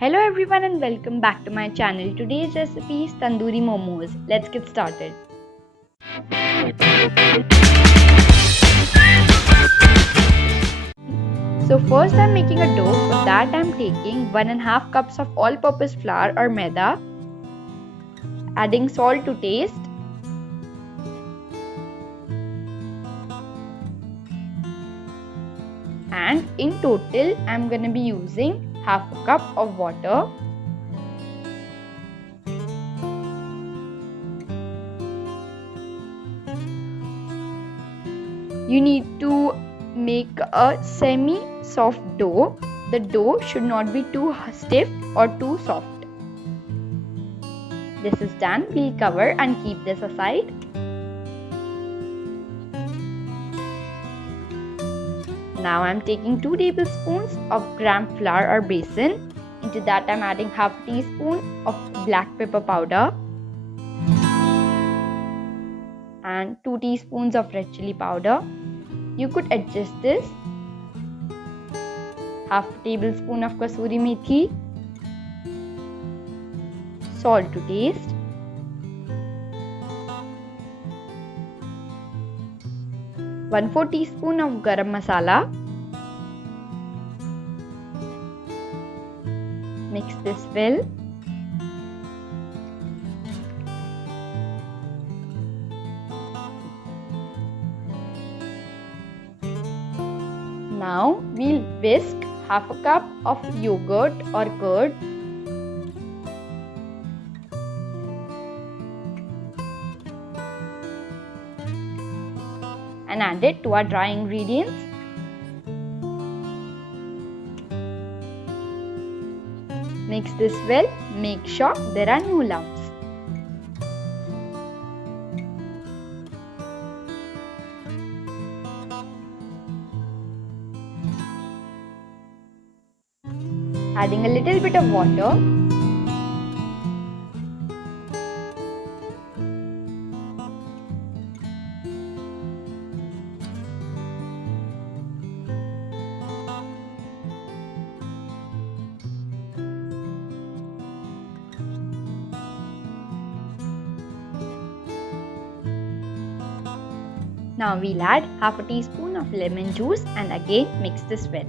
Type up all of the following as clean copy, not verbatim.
Hello everyone and welcome back to my channel. Today's recipe is tandoori momos. Let's get started. So first I'm making a dough. For that I'm taking 1.5 cups of all-purpose flour or maida, adding salt to taste, and in total I'm gonna be using half a cup of water. You need to make a semi-soft dough. The dough should not be too stiff or too soft. This is done. We'll cover and keep this aside. Now I'm taking 2 tablespoons of gram flour or besan. Into that I'm adding half teaspoon of black pepper powder and 2 teaspoons of red chilli powder. You could adjust this. Half tablespoon of kasuri methi, salt to taste, one-fourth teaspoon of garam masala. Mix this well. Now we'll whisk half a cup of yogurt or curd, and add it to our dry ingredients. Mix this well. Make sure there are no lumps. Adding a little bit of water. Now we'll add half a teaspoon of lemon juice and again mix this well.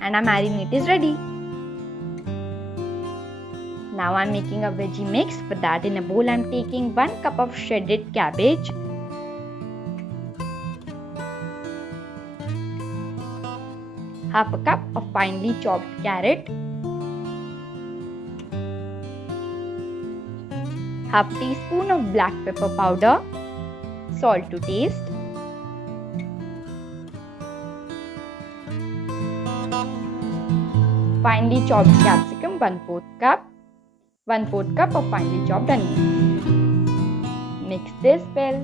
And our marinade is ready. Now I'm making a veggie mix. For that, in a bowl I'm taking 1 cup of shredded cabbage, half a cup of finely chopped carrot, half teaspoon of black pepper powder, salt to taste, finely chopped capsicum 1/4 cup, 1/4 cup of finely chopped onions. Mix this well.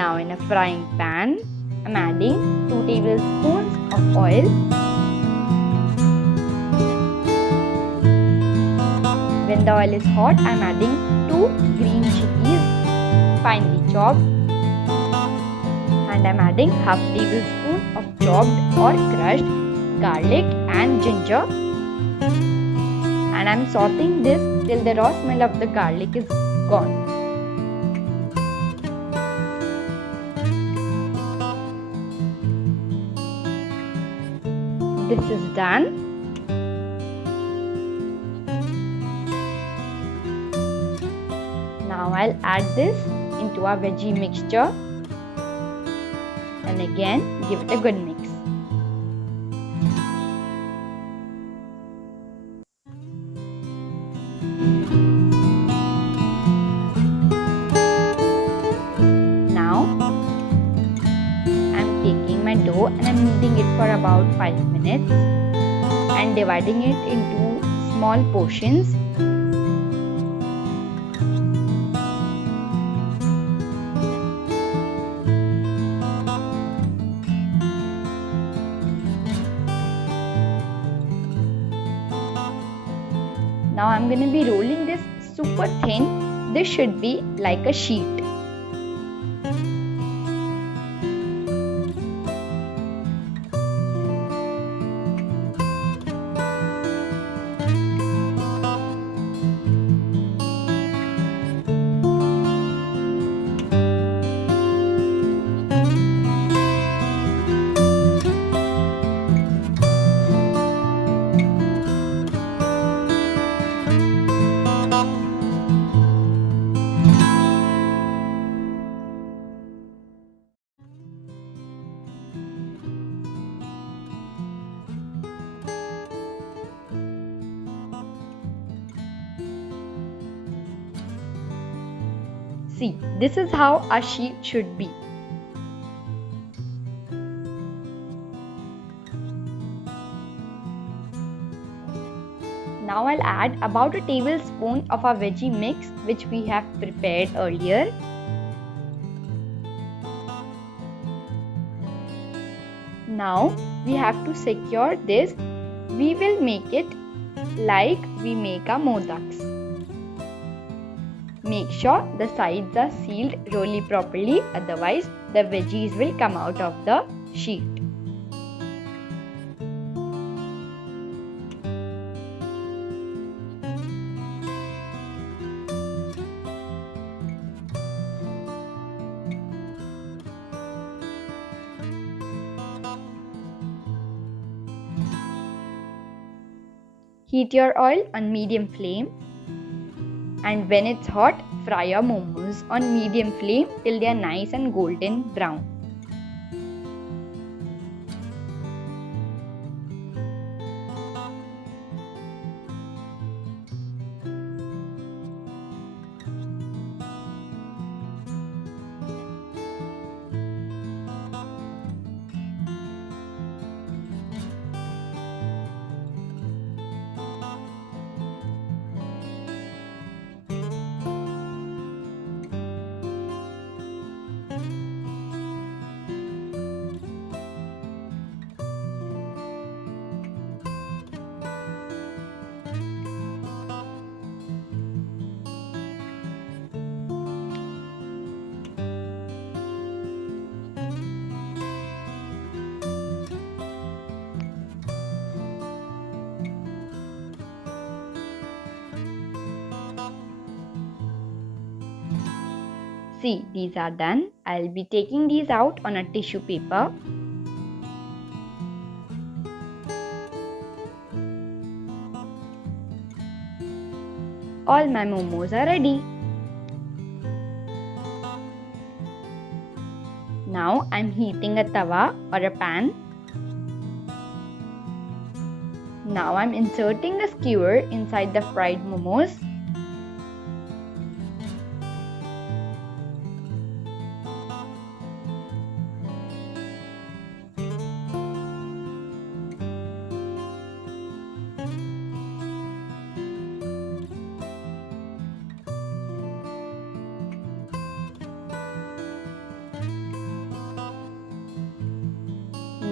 Now in a frying pan, I'm adding 2 tablespoons of oil. When the oil is hot, I'm adding 2 green chillies, finely chopped, and I'm adding half tablespoon of chopped or crushed garlic and ginger, and I'm sauteing this till the raw smell of the garlic is gone. This is done. Now I'll add this into our veggie mixture and again give it a good mix. Now I'm taking my dough and I'm kneading it for about 5 minutes and dividing it into small portions. Now I'm going to be rolling this super thin. This should be like a sheet. See, this is how a sheet should be. Now I'll add about a tablespoon of our veggie mix which we have prepared earlier. Now we have to secure this. We will make it like we make our modaks. Make sure the sides are sealed really properly, otherwise the veggies will come out of the sheet. Heat your oil on medium flame, and when it's hot, fry your momos on medium flame till they are nice and golden brown. See, these are done. I'll be taking these out on a tissue paper. All my momos are ready. Now I'm heating a tawa or a pan. Now I'm inserting a skewer inside the fried momos.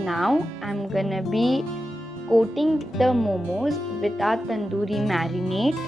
Now I'm gonna be coating the momos with our tandoori marinade.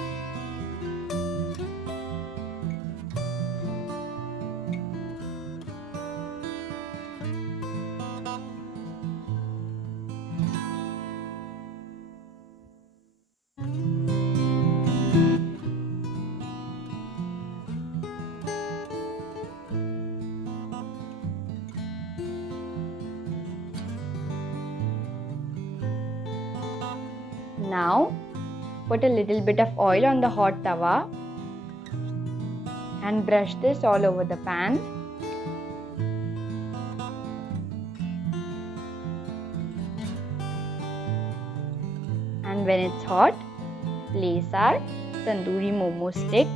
Now put a little bit of oil on the hot tawa and brush this all over the pan. And when it's hot, place our tandoori momo stick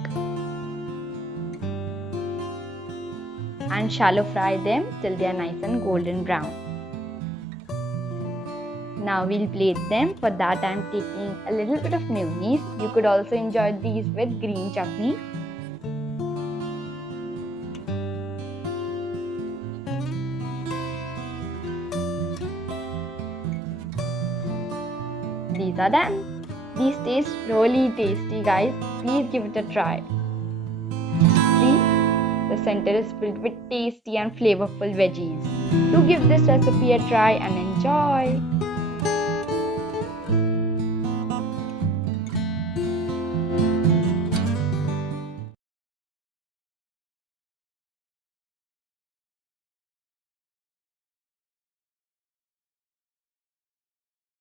and shallow fry them till they are nice and golden brown. Now we'll plate them. For that I'm taking a little bit of mayonnaise. You could also enjoy these with green chutney. These are done. These taste really tasty, guys. Please give it a try. 3. The center is filled with tasty and flavorful veggies. Do give this recipe a try and enjoy.